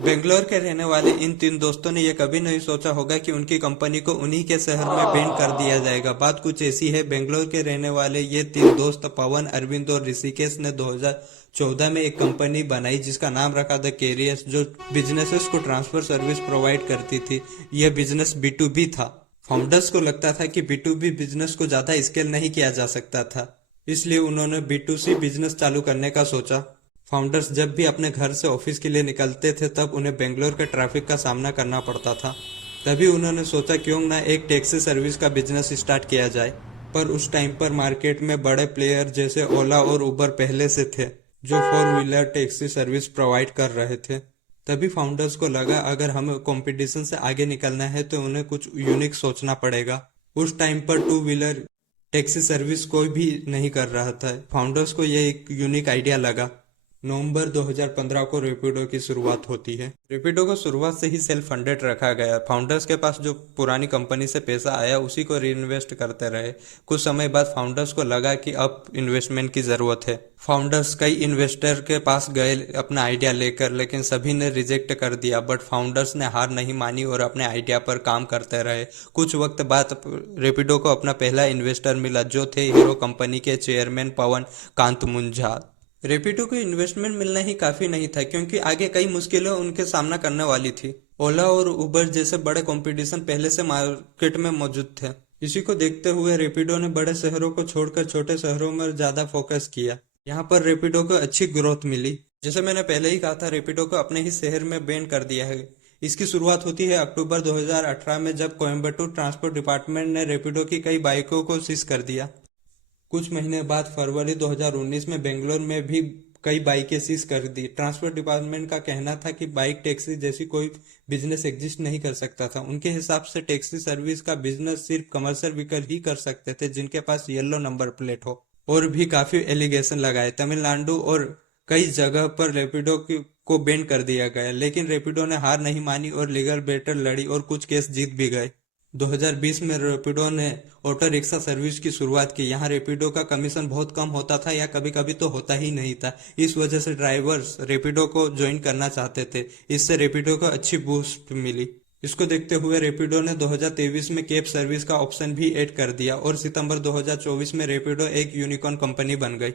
बेंगलोर के रहने वाले इन तीन दोस्तों ने यह कभी नहीं सोचा होगा कि उनकी कंपनी को उन्हीं के शहर में बैंड कर दिया जाएगा। बात कुछ ऐसी है, बेंगलोर के रहने वाले ये तीन दोस्त पवन, अरविंद और ऋषिकेश ने 2014 में एक कंपनी बनाई जिसका नाम रखा द कैरियर्स, जो बिजनेसेस को ट्रांसफर सर्विस प्रोवाइड करती थी। यह बिजनेस B2B था। फाउंडर्स को लगता था कि B2B बिजनेस को ज्यादा स्केल नहीं किया जा सकता था, इसलिए उन्होंने B2C बिजनेस चालू करने का सोचा। फाउंडर्स जब भी अपने घर से ऑफिस के लिए निकलते थे तब उन्हें बेंगलोर के ट्रैफिक का सामना करना पड़ता था। तभी उन्होंने सोचा क्यों ना एक टैक्सी सर्विस का बिजनेस स्टार्ट किया जाए। पर उस टाइम पर मार्केट में बड़े प्लेयर जैसे ओला और उबर पहले से थे, जो 4 व्हीलर टैक्सी सर्विस प्रोवाइड कर रहे थे। तभी फाउंडर्स को लगा अगर हमें कंपटीशन से आगे निकलना है तो उन्हें कुछ यूनिक सोचना पड़ेगा। उस टाइम पर 2 व्हीलर टैक्सी सर्विस कोई भी नहीं कर रहा था। फाउंडर्स को यह एक यूनिक आइडिया लगा। नवंबर 2015 को रेपिडो की शुरुआत होती है। रेपिडो को शुरुआत से ही सेल्फ फंडेड रखा गया। फाउंडर्स के पास जो पुरानी कंपनी से पैसा आया उसी को री इन्वेस्ट करते रहे। कुछ समय बाद फाउंडर्स को लगा कि अब इन्वेस्टमेंट की जरूरत है। फाउंडर्स कई इन्वेस्टर के पास गए अपना आइडिया लेकर, लेकिन सभी ने रिजेक्ट कर दिया। बट फाउंडर्स ने हार नहीं मानी और अपने आइडिया पर काम करते रहे। कुछ वक्त बाद रेपिडो को अपना पहला इन्वेस्टर मिला, जो थे हीरो कंपनी के चेयरमैन पवन कांत मुंजा। रेपिडो को इन्वेस्टमेंट मिलना ही काफी नहीं था, क्योंकि आगे कई मुश्किलें उनके सामना करने वाली थी। ओला और उबर जैसे बड़े कंपटीशन पहले से मार्केट में मौजूद थे। इसी को देखते हुए रेपिडो ने बड़े शहरों को छोड़कर छोटे शहरों में ज्यादा फोकस किया। यहाँ पर रेपिडो को अच्छी ग्रोथ मिली। जैसे मैंने पहले ही कहा था, रेपिडो को अपने ही शहर में बैन कर दिया है। इसकी शुरुआत होती है अक्टूबर 2018 में, जब कोयम्बटूर ट्रांसपोर्ट डिपार्टमेंट ने रेपिडो की कई बाइकों को सीज कर दिया। कुछ महीने बाद फरवरी 2019 में बेंगलोर में भी कई बाइकें सीज कर दी। ट्रांसपोर्ट डिपार्टमेंट का कहना था कि बाइक टैक्सी जैसी कोई बिजनेस एग्जिस्ट नहीं कर सकता था। उनके हिसाब से टैक्सी सर्विस का बिजनेस सिर्फ कमर्शियल व्हीकल ही कर सकते थे जिनके पास येलो नंबर प्लेट हो। और भी काफी एलिगेशन लगाए। तमिलनाडु और कई जगह पर रेपिडो को बैन कर दिया गया, लेकिन रेपिडो ने हार नहीं मानी और लीगल बैटल लड़ी और कुछ केस जीत भी गए। 2020 में रेपिडो ने ऑटो रिक्शा सर्विस की शुरुआत की। यहाँ रेपिडो का कमीशन बहुत कम होता था या कभी कभी तो होता ही नहीं था। इस वजह से ड्राइवर्स रेपिडो को ज्वाइन करना चाहते थे। इससे रेपिडो को अच्छी बूस्ट मिली। इसको देखते हुए रेपिडो ने 2023 में कैब सर्विस का ऑप्शन भी ऐड कर दिया और सितंबर 2024 में रेपिडो एक यूनिकॉर्न कंपनी बन गई।